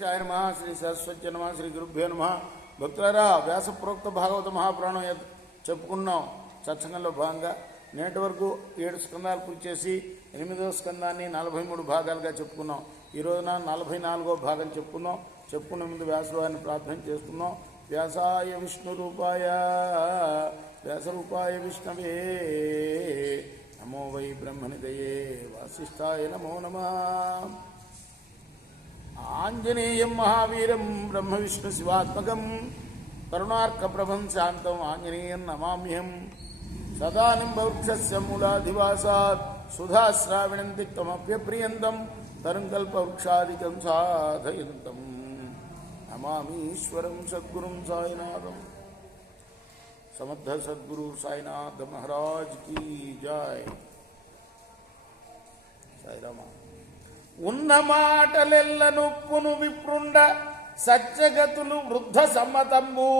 నమ శ్రీ సరస్వతి నమ శ్రీ గురుభ్యో నమ. భక్తులారా, వ్యాసప్రోక్త భాగవత మహాపురాణం చెప్పుకున్నాం. సత్సంగంలో భాగంగా నేటి వరకు 7 స్కందాలు పూర్తి చేసి 8వ స్కందాన్ని 43 భాగాలుగా చెప్పుకున్నాం. ఈ రోజున 44వ భాగం చెప్పుకునే ముందు వ్యాసవారిని ప్రార్థన చేస్తున్నాం. వ్యాసాయ విష్ణు రూపాయ వ్యాసరూపాయ విష్ణవే నమో వై బ్రహ్మనిదయే వాసిష్ఠాయ నమో నమః. ఆంజనేయం మహావీరం బ్రహ్మ విష్ణు శివాత్మకం కరుణార్క ప్రభం శాంతం ఆంజనేయం నమామ్యహం. సదానింబవృక్షస్య మూలాధివాసాత్ సుధాశ్రావిణం తిక్తమప్యప్రియంతం తరుంకల్పవృక్షాదికం సాధయంతం నమామీశ్వరం సద్గురుం సాయినాథం. సమర్థ సద్గురు సాయినాథ మహారాజ్ కీ జై. సాయిరామ. ఉన్న మాటలెల్ల నొప్పును విప్రుండ సత్యగతులు వృద్ధ సమ్మతంబు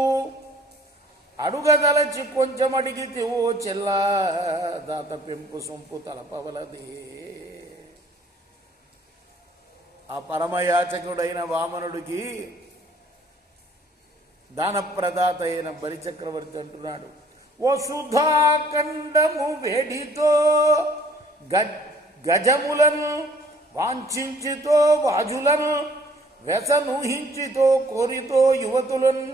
అడుగదలచి కొంచెం అడిగితే ఓ చెల్ల దాత పెంపు సొంపు తలపవలదే. ఆ పరమయాచకుడైన వామనుడికి దానప్రదాత అయిన బలిచక్రవర్తి అంటున్నాడు, ఓ సుధాఖండము వేడితో గజములను వాంఛించితో వాజులను వ్యసనూహించితో కోరితో యువతులను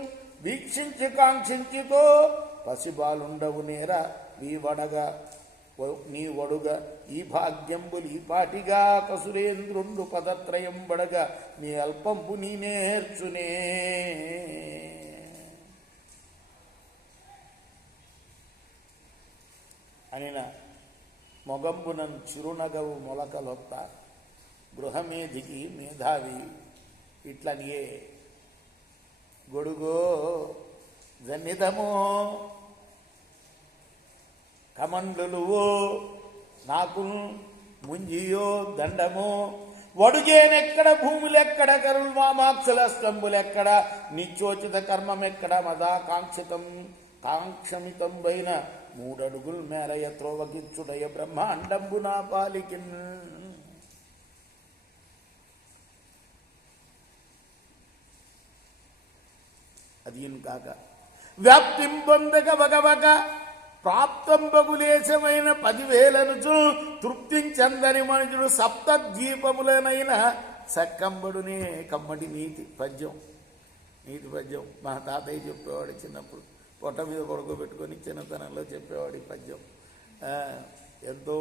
వీక్షించి కాంక్షించితో పసిబాలుండవు నేర నీ వడుగా ఈ భాగ్యంబులు ఈ పాటిగా కసురేంద్రుండు పదత్రయం బడగా నీ అల్పంపు నీ నేర్చునే. అనిన మొగంబునం చిరునగవు మొలకలొత్త గృహమేధికి మేధావి ఇట్లనియే గొడుగో జన్నితమో కమండలువో నాకు ముంజియో దండమో వడుగేనెక్కడ భూములెక్కడ కరుల్వామాక్షల స్తంభులెక్కడ నిత్యోచిత కర్మమెక్కడ కాంక్షమితం పైన 3 అడుగుల మేరయ త్రోవకిచ్చుడయ బ్రహ్మాండంబు నా పాలికిన్. అదియను కాక వ్యాప్తింపొందక వగవక ప్రాప్తంబగులేశమైన 10,000 తృప్తించందని మనుషుడు సప్తద్వీపములనైన సక్కంబడునే. కమ్మటి నీతి పద్యం మా తాతయ్య చెప్పేవాడు చిన్నప్పుడు. పొట్ట మీద పడుకోబెట్టుకొని చిన్నతనంలో చెప్పేవాడు ఈ పద్యం. ఎంతో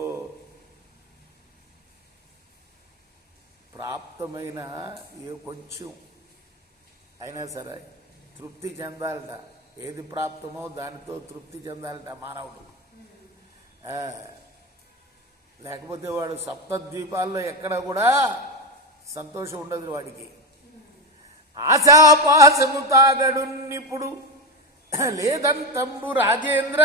ప్రాప్తమైన కొంచెం అయినా సరే తృప్తి చెందాలట. ఏది ప్రాప్తమో దానితో తృప్తి చెందాలట మానవుడు. లేకపోతే వాడు సప్తద్వీపాల్లో ఎక్కడ కూడా సంతోషం ఉండదు వాడికి. ఆశాపాసము తాగడున్నిప్పుడు లేదంతంబు రాజేంద్ర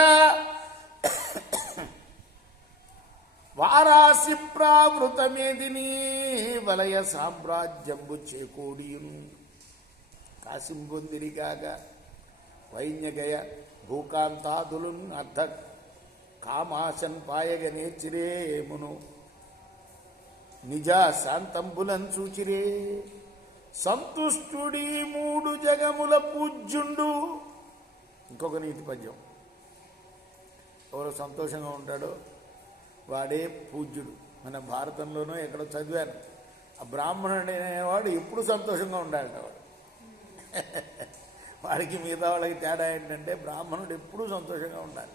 వారాసి ప్రావృతమేదిని వలయ సామ్రాజ్యంబు చేకూడియును. కాసింబొందిరిగాక వైన్యగయ భూకాంతాదులు అర్థ కామాశన్ పాయగ నేర్చిరేమును నిజ శాంతంబులం చూచిరే. సంతుష్టుడి 3 జగముల పూజ్యుండు. ఇంకొక నీతి పద్యం, ఎవరు సంతోషంగా ఉంటాడో వాడే పూజ్యుడు. మన భారతంలోనూ ఎక్కడో చదివాను, ఆ బ్రాహ్మణుడు అనేవాడు ఎప్పుడు సంతోషంగా ఉండాలట. వాడికి మిగతా వాళ్ళకి తేడా ఏంటంటే బ్రాహ్మణుడు ఎప్పుడూ సంతోషంగా ఉండాలి.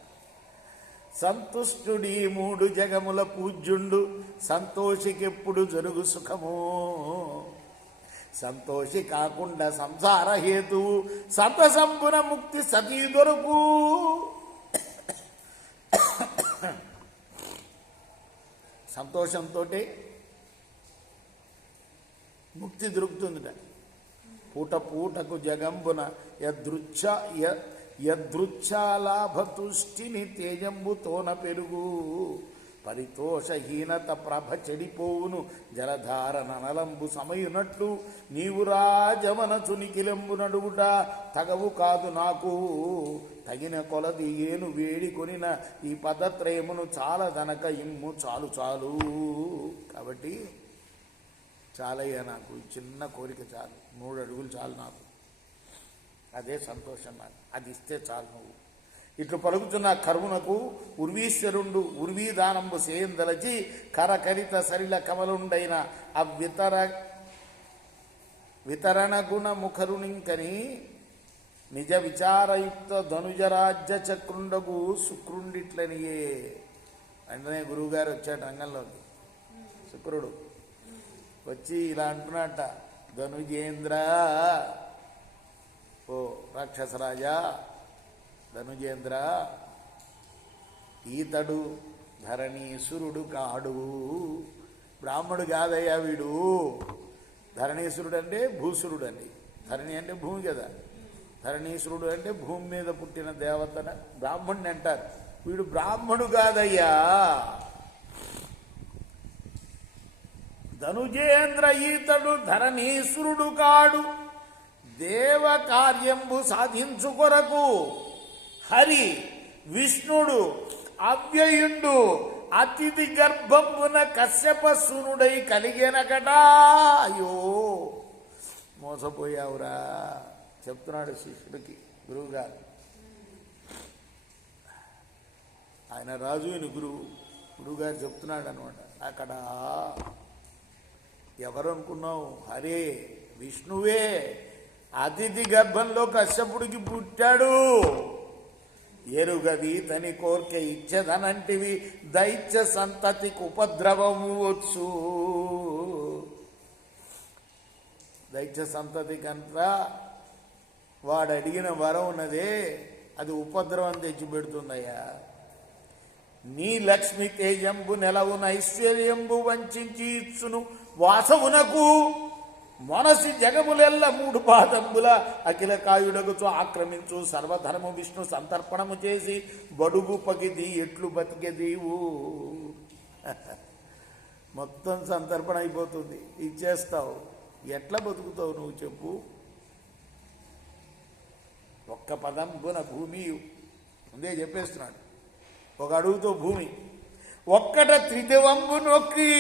సంతుష్టుడి 3 జగముల పూజ్యుండు సంతోషికెప్పుడు జరుగు సుఖము. సంతోషి కాకుండా సంసార హేతువు సంతసంపున ముక్తి సతీ దొరకు. సంతోషంతో ముక్తి దొరుకుతుందిట. పూటకు జగంబున యదృచ్ఛాలాభతుష్టిని తేజంబుతోన పెరుగు. పరితోషహీనత ప్రభ చెడిపోవును జలధార ననలంబు సమయునట్లు నీవు రాజమనచు నిఖిలంబు నడుగుట తగవు కాదు నాకు. తగిన కొలది ఏను వేడికొనిన ఈ పదత్రయమును చాలా దనక ఇమ్ము చాలు. కాబట్టి చాలయ్యా, నాకు చిన్న కోరిక చాలు, 3 అడుగులు చాలు నాకు, అదే సంతోషం నాకు, అది ఇస్తే చాలు నువ్వు. ఇట్లు పలుకుతున్న కరువునకు ఉర్వీశ్వరుండు ఉర్వీదానంబు సేయందలచి కరకరిత సరిల కమలుండైన వితరణ గుణ ముఖరునింకని నిజ విచారయుక్త ధనుజరాజ్య చక్రుండగు శుక్రుండిట్లనియే. వెంటనే గురువుగారు వచ్చాడు రంగంలోకి. శుక్రుడు వచ్చి ఇలా అంటున్నట్ట, ధనుజేంద్ర, ఓ రాక్షసరాజా ధనుజేంద్ర, ఈతడు ధరణీసురుడు కాడు, బ్రాహ్మడు కాదయ్యా వీడు. ధరణీసురుడు అంటే భూసురుడు అండి. ధరణి అంటే భూమి కదా, ధరణీసురుడు అంటే భూమి మీద పుట్టిన దేవతన బ్రాహ్మణుని అంటారు. వీడు బ్రాహ్మడు కాదయ్యా. ధనుజేంద్ర ఈతడు ధరణీసురుడు కాడు, దేవ కార్యంబు సాధించు కొరకు హరి విష్ణుడు అవ్యయుండు అతిథి గర్భమున కశ్యపసునుడై కలిగెనకటా. అయ్యో మోసపోయావురా చెప్తున్నాడు శిష్యుడికి గురువుగారు. ఆయన రాజు, ఈయన గురువుగారు చెప్తున్నాడు అనమాట. అక్కడ ఎవరు అనుకున్నావు? హరే విష్ణువే అతిథి గర్భంలో కశ్యపుడికి పుట్టాడు. ఎరుగవి తని కోర్క ఇచ్చదనంటివి దైత్య సంతతికి ఉపద్రవము వచ్చు. దైత్య సంతతికంతా వాడు అడిగిన వరం ఉన్నదే అది ఉపద్రవం తెచ్చిపెడుతుందయ్యా. నీ లక్ష్మి తేజంబు నెలవున ఐశ్వర్యంబు వంచి ఇచ్చును వాసవునకు మనసి జగములెల్ల 3 పాదంబుల అఖిల కాయుడగుచు ఆక్రమించు సర్వధర్మ విష్ణు సంతర్పణము చేసి బడుగు పగిది ఎట్లు బతికెదీవు. మొత్తం సంతర్పణ అయిపోతుంది, ఇచ్చేస్తావు, ఎట్లా బతుకుతావు నువ్వు చెప్పు? ఒక్క పదంబున భూమి ముందే చెప్పేస్తున్నాడు. ఒక అడుగుతో భూమి, ఒక్కట త్రిదివంబు నొక్కి,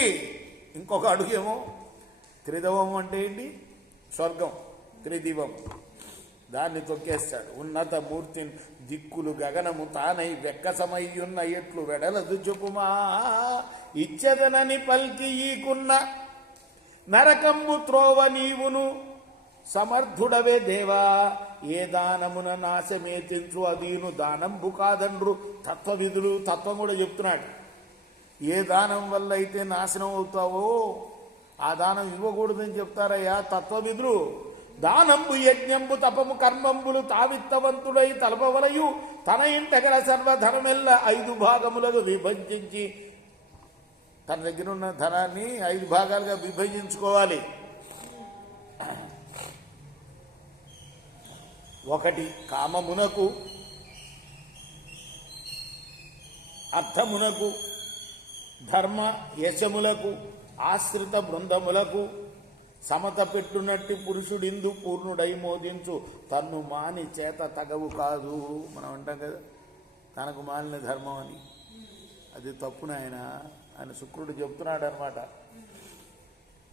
ఇంకొక అడుగేమో త్రిదివం అంటే ఏంటి? స్వర్గం, త్రిదివం, దాన్ని తొక్కేస్తాడు. ఉన్నత మూర్తిని దిక్కులు గగనము తానై వెక్కసమయ్యున్న ఎట్లు వెడలదు చెప్పుమా. ఇచ్చదనని పల్కి ఈకున్న నరకంబు త్రోవ నీవును సమర్థుడవే దేవా. ఏ దానమున నాశమే తెంచు అదీను దానంబు కాదండ్రు తత్వవిధులు. తత్వం కూడా చెప్తున్నాడు. ఏ దానం వల్ల అయితే నాశనం అవుతావో ఆ దానం ఇవ్వకూడదని చెప్తారయ్యా తత్వవిధులు. దానంబు యజ్ఞంబు తపము కర్మంబులు తావిత్తవంతుడై తలపవలయు తన ఇంటగల సర్వధనమెల్ల 5 భాగములకు విభజించి, తన దగ్గర ఉన్న ధనాన్ని 5 భాగాలుగా విభజించుకోవాలి. 1 కామమునకు, అర్థమునకు, ధర్మ యశములకు, ఆశ్రిత బృందములకు సమత పెట్టునట్టి పురుషుడిందు పూర్ణుడై మోదించు తన్ను మాని చేత తగవు కాదు. మనం అంటాం కదా తనకు మాలిన ధర్మం అని, అది తప్పునైనా ఆయన శుక్రుడు చెప్తున్నాడు అనమాట.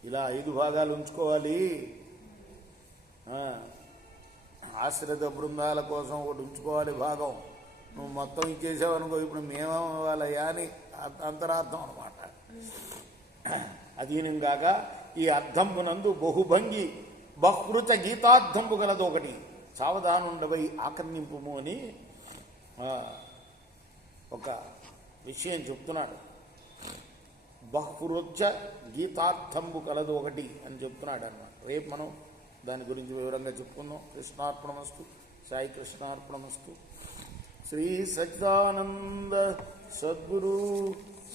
ఇలా 5 భాగాలు ఉంచుకోవాలి. ఆశ్రిత బృందాల కోసం ఒకటి ఉంచుకోవాలి భాగం. నువ్వు మొత్తం ఇచ్చేసావనుకో ఇప్పుడు మేమవ్వాలయ్యా అని అంతరార్థం అనమాట. అధీనంగాక ఈ అర్థంబునందు బహుభంగి బహృత గీతార్థంబు గలదు ఒకటి. సావధానుండవై ఆకర్ణింపుము అని ఒక విషయం చెప్తున్నాడు. బహృత గీతార్థంబు కలదు ఒకటి అని చెప్తున్నాడు అన్నమాట. రేపు మనం దాని గురించి వివరంగా చెప్పుకుందాం. కృష్ణార్పణమస్తు. సాయి కృష్ణార్పణమస్తు. శ్రీ సచ్చిదానంద సద్గురు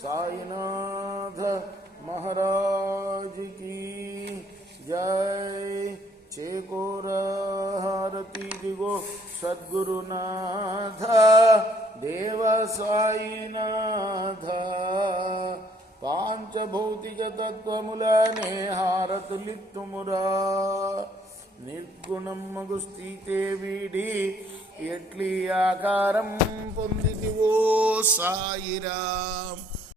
సాయినాథ महाराज की जय। चेकोर हारती दिगो सद्गुरुनाथ देव साईनाथ। पांचभौतिक तत्वमुलने हारतुलित्तुमुरा निर्गुणं मगुस्थिते वीडी एट्ली आकारं पोंदितिवो साईराम।